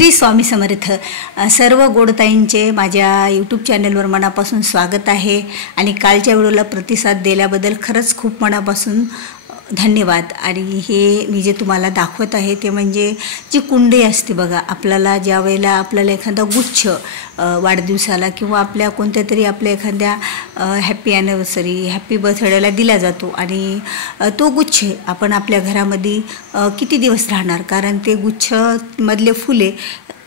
श्री स्वामी समर्थ। सर्व गोडताईंचे माझ्या यूट्यूब चॅनलवर मनापासून स्वागत आहे आणि कालच्या व्हिडिओला प्रतिसाद दिल्याबद्दल खरंच खूप मनापासून धन्यवाद। आणि हे मी जे तुम्हाला दाखवत आहे ते म्हणजे जी कुंडी असते बघा, आपल्याला ज्या वेळेला आपल्याला एखादा गुच्छ वाढदिवसाला किंवा आपल्या कोणत्या तरी आपल्या एखाद्या हॅपी ॲनिव्हर्सरी हॅपी बर्थडेला दिला जातो आणि तो गुच्छ आपण आपल्या घरामध्ये किती दिवस राहणार, कारण ते गुच्छमधले फुले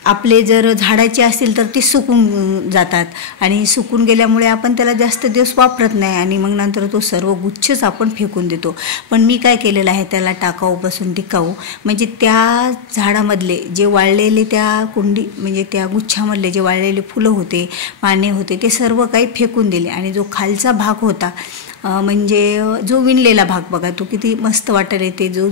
आपले जर झाडाचे असतील तर ते सुकून जातात आणि सुकून गेल्यामुळे आपण त्याला जास्त दिवस वापरत नाही आणि मग नंतर तो सर्व गुच्छच आपण फेकून देतो। पण मी काय केलेलं आहे, त्याला टाकाऊपासून टिकाऊ म्हणजे त्या झाडामधले जे वाळलेले त्या कुंडी म्हणजे त्या गुच्छामधले जे वाळलेले फुलं होते, पाने होते, ते सर्व काही फेकून दिले आणि जो खालचा भाग होता म्हणजे जो विणलेला भाग बघा, तो किती मस्त वाटत येते। जो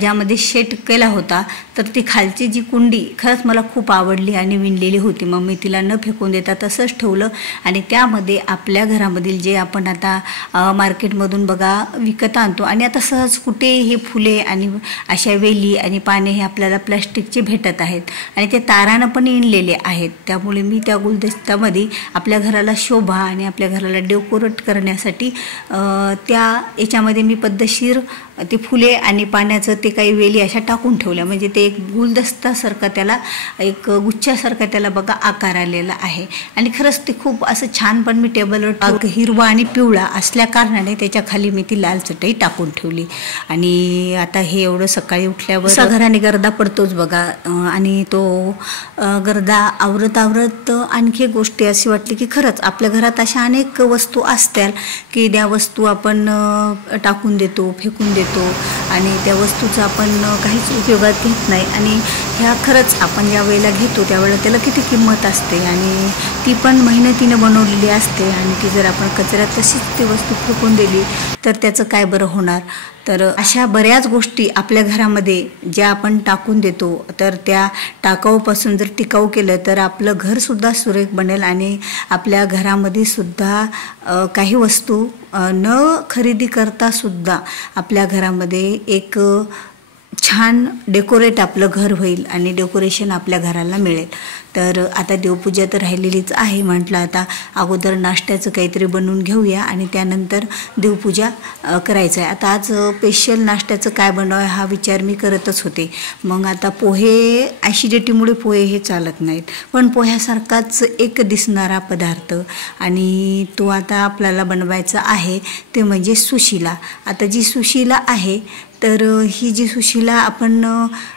ज्यामध्ये शेट केला होता तर ती खालची जी कुंडी खरंच मला खूप आवडली आणि विणलेली होती। मग मी तिला न फेकून देता तसंच ठेवलं आणि त्यामध्ये आपल्या घरामधील जे आपण आता मार्केटमधून बघा विकत आणतो आणि आता सहज कुठे हे फुले आणि अशा वेली आणि पाने हे आपल्याला प्लास्टिकचे भेटत आहेत आणि ते तारानं पण विणलेले आहेत। त्यामुळे मी त्या गुलदस्त्यामध्ये आपल्या घराला शोभा आणि आपल्या घराला डेकोरेट करण्यासाठी त्या याच्यामध्ये मी पद्धतशीर ते फुले आणि पाण्याचं ते काही वेली अशा टाकून ठेवल्या, म्हणजे ते एक गुलदस्तासारखं त्याला एक गुच्छासारखा त्याला बघा आकार आलेला आहे आणि खरंच ते खूप असं छान। पण मी टेबलवर हिरवा आणि पिवळा असल्या कारणाने त्याच्या खाली मी ती लाल चटई टाकून ठेवली आणि आता हे एवढं सकाळी उठल्यावर घराने गर्दा पडतोच बघा आणि तो गर्दा आवरत आणखी गोष्टी अशी वाटली की खरंच आपल्या घरात अशा अनेक वस्तू असतील की त्या वस्तू आपण टाकून देतो, फेकून देतो आणि त्या वस्तूचा आपण काहीच उपयोगात घेत नाही आणि ह्या खरंच आपण ज्या वेळेला घेतो त्यावेळेला त्याला किती किंमत असते आणि ती पण मेहनतीने बनवलेली असते आणि ती जर आपण कचऱ्यात तशीच ती वस्तू फेकून दिली तर त्याचं काय बरं होणार। तर अशा बऱ्याच गोष्टी आपल्या घरामध्ये ज्या आपण टाकून देतो तर त्या टाकाऊपासून जर टिकाऊ केलं तर आपलं घरसुद्धा सुरेख बनेल आणि आपल्या घरामध्ये सुद्धा काही वस्तू न खरेदी करता सुद्धा आपल्या घरामध्ये एक छान डेकोरेट आपलं घर होईल आणि डेकोरेशन आपल्या घराला मिळेल। तर आता देवपूजा तर राहिलेलीच आहे, म्हटलं आता अगोदर नाश्त्याचं काहीतरी बनवून घेऊया आणि त्यानंतर देवपूजा करायचं आहे। आता आज स्पेशल नाश्त्याचं काय बनवावं हा विचार मी करतच होते। मग आता पोहे ॲसिडिटीमुळे पोहे हे चालत नाहीत, पण पोह्यासारखाच एक दिसणारा पदार्थ आणि तो आता आपल्याला बनवायचा आहे ते म्हणजे सुशिला। आता जी सुशिला आहे तर ही जी सुशिला आपण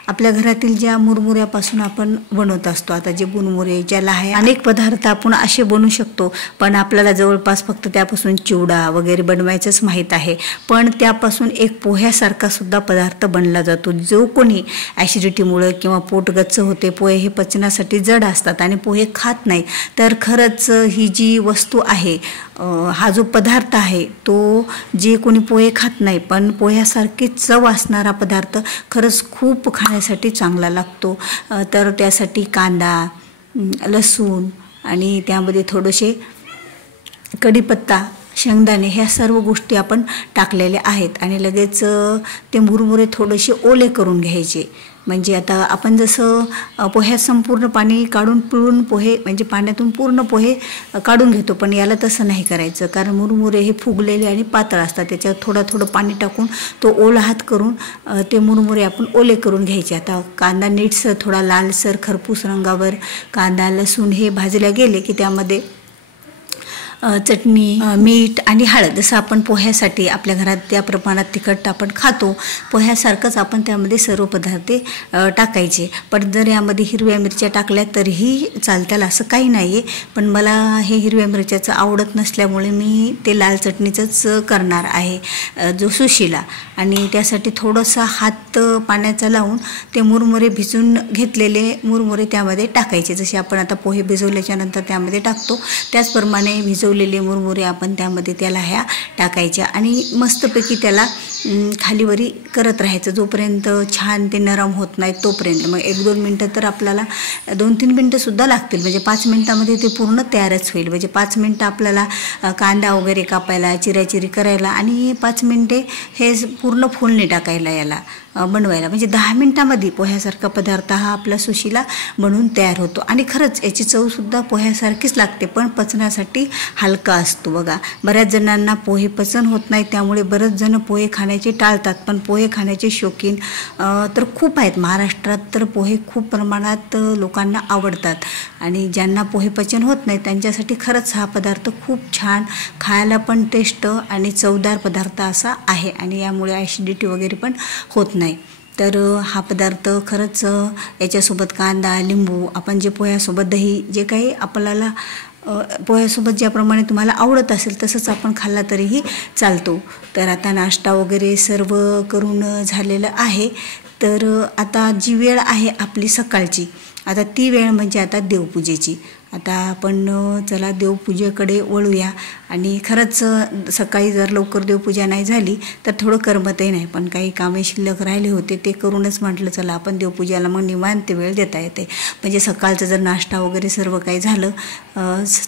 आपल्या घरातील ज्या मुरमुऱ्यापासून आपण बनवत असतो, आता जे मुरमुरे ज्याला आहे अनेक पदार्थ आपण असे बनवू शकतो, पण आपल्याला जवळपास फक्त त्यापासून चिवडा वगैरे बनवायचंच माहीत आहे, पण त्यापासून एक पोह्यासारखा सुद्धा पदार्थ बनला जातो। जो कोणी ॲसिडिटीमुळे किंवा पोट गच्च होते, पोहे हे पचनासाठी जड असतात आणि पोहे खात नाही, तर खरंच ही जी वस्तू आहे हा जो पदार्थ आहे तो जे कोणी पोहे खात नाही पण पोह्यासारखी चव असणारा पदार्थ खरंच खूप खाण्यासाठी चांगला लागतो। तर त्यासाठी कांदा, लसूण आणि त्यामध्ये थोडेसे कढीपत्ता, शेंगदाणे ह्या सर्व गोष्टी आपण टाकलेल्या आहेत आणि लगेच ते मुरमुरे थोडेसे ओले करून घ्यायचे। म्हणजे आता आपण जसं पोह्यात संपूर्ण पाणी काढून पिळून पोहे म्हणजे पाण्यातून पूर्ण पोहे काढून घेतो, पण याला तसं नाही करायचं, कारण मुरमुरे हे फुगलेले आणि पातळ असतात, त्याच्यात थोडं पाणी टाकून तो ओला हात करून ते मुरमुरे आपण ओले करून घ्यायचे। आता कांदा नीटसर थोडा लालसर खरपूस रंगावर कांदा लसूण हे भाजल्या गेले की त्यामध्ये चटणी, मीठ आणि हळद, जसं आपण पोह्यासाठी आपल्या घरात त्या प्रमाणात तिखट आपण खातो पोह्यासारखंच आपण त्यामध्ये सर्व पदार्थ टाकायचे। पण जर यामध्ये हिरव्या मिरच्या टाकल्या तरीही चालतील असं काही नाही आहे, पण मला हे हिरव्या मिरच्याचं आवडत नसल्यामुळे मी ते लाल चटणीचंच करणार आहे जो सुशिला। आणि त्यासाठी थोडंसं हात पाण्याचा लावून ते मुरमुरे भिजून घेतलेले मुरमुरे त्यामध्ये टाकायचे, जसे आपण आता पोहे भिजवल्याच्या नंतर त्यामध्ये टाकतो त्याचप्रमाणे भिजवलेले मुरमुरे आपण त्यामध्ये त्याला ह्या टाकायच्या आणि मस्तपैकी त्याला खालीवरी करत राहायचं जोपर्यंत छान ते नरम होत नाही तोपर्यंत। मग 1-2 मिनटं तर आपल्याला 2-3 मिनटंसुद्धा लागतील, म्हणजे 5 मिनटामध्ये ते पूर्ण तयारच होईल। म्हणजे 5 मिनटं आपल्याला कांदा वगैरे कापायला चिराचिरी करायला आणि 5 मिनटे हे पूर्ण फोडणी टाकायला याला बनवायला, म्हणजे 10 मिनिटांमध्ये पोह्यासारखा पदार्थ हा आपला सुशिला बनवून तयार होतो. आणि खरंच याची चवसुद्धा पोह्यासारखीच लागते, पण पचण्यासाठी हलका असतो. बघा, बऱ्याच जणांना पोहे पचन होत नाही, त्यामुळे बरेच जण पोहे खाण्याचे टाळतात. पण पोहे खाण्याचे शौकीन तर खूप आहेत. महाराष्ट्रात तर पोहे खूप प्रमाणात लोकांना आवडतात. आणि ज्यांना पोहे पचन होत नाही त्यांच्यासाठी खरंच हा पदार्थ खूप छान, खायला पण टेस्ट आणि चवदार पदार्थ असा आहे. आणि यामुळे ॲसिडिटी वगैरे पण होत नाही. तर हा पदार्थ खरंच याच्यासोबत कांदा, लिंबू, आपण जे पोह्यासोबत दही, जे काही आपल्याला पोह्यासोबत ज्याप्रमाणे तुम्हाला आवडत असेल तसंच आपण खाल्ला तरीही चालतो. तर आता नाश्ता वगैरे सर्व करून झालेलं आहे. तर आता जी वेळ आहे आपली सकाळची, आता ती वेळ म्हणजे आता देवपूजेची. आता आपण चला देवपूजेकडे वळूया. आणि खरंच सकाळी जर लवकर देवपूजा नाही झाली तर थोडं करमतही नाही, पण काही कामे शिल्लक राहिले होते ते करूनच म्हटलं चला आपण देवपूजाला मग निवांत वेळ देता येते. म्हणजे सकाळचं जर नाश्ता वगैरे सर्व काही झालं,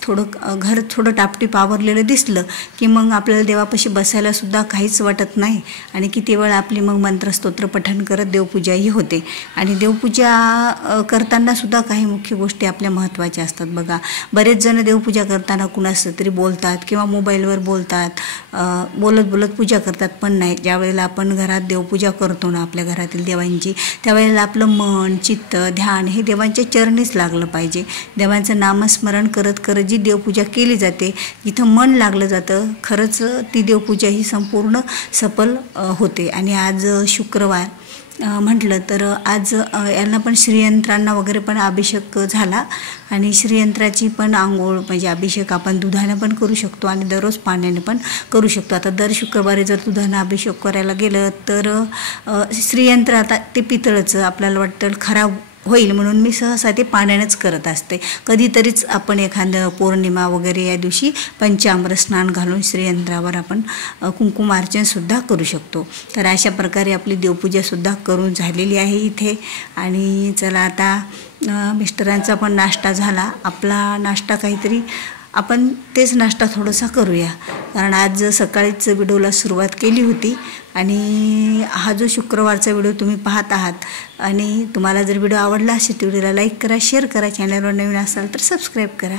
थोडं घर थोडं टापटीप आवरलेलं दिसलं की मग आपल्याला देवापाशी बसायलासुद्धा काहीच वाटत नाही. आणि किती वेळ आपली मग मंत्रस्तोत्र पठण करत देवपूजाही होते. आणि देवपूजा करतानासुद्धा काही मुख्य गोष्टी आपल्या महत्त्वाच्या असतात. बघा, बरेच जण देवपूजा करताना कुणाचं तरी बोलतात किंवा मोबाईलवर बोलतात, बोलत बोलत पूजा करतात. पण नाही, ज्या वेळेला आपण घरात देवपूजा करतो ना आपल्या घरातील देवांची, त्यावेळेला आपलं मन, चित्त, ध्यान हे देवांच्या चरणीच लागलं पाहिजे. देवांचं नामस्मरण करत करत जी देवपूजा केली जाते, जिथं मन लागलं जातं, खरंच ती देवपूजा ही संपूर्ण सफल होते. आणि आज शुक्रवार म्हटलं तर आज यांना पण श्रीयंत्रांना वगैरे पण अभिषेक झाला. आणि श्रीयंत्राची पण आंघोळ म्हणजे अभिषेक आपण दुधाने पण करू शकतो आणि दररोज पाण्याने पण करू शकतो. आता दर शुक्रवारी जर दुधाने अभिषेक करायला गेलं तर श्रीयंत्र आता ते पितळचं आपल्याला वाटतं खराब होईल, म्हणून मी सहसा ते पाण्यानेच करत असते. कधीतरीच आपण एखादं पौर्णिमा वगैरे या दिवशी पंचामृत स्नान घालून श्रीयंत्रावर आपण कुंकुमार्चनसुद्धा करू शकतो. तर अशा प्रकारे आपली देवपूजासुद्धा करून झालेली आहे इथे. आणि चला आता मिस्टरांचा पण नाश्ता झाला. आपला नाश्ता काहीतरी आपण तेच नाश्ता थोडासा करूया, कारण आज सकाळीच व्हिडिओला सुरुवात केली होती. आणि हा जो शुक्रवारचा व्हिडिओ तुम्ही पाहत आहात, आणि तुम्हाला जर व्हिडिओ आवडला असेल तर व्हिडिओला लाईक करा, शेअर करा, चॅनलवर नवीन असाल तर सबस्क्राईब करा.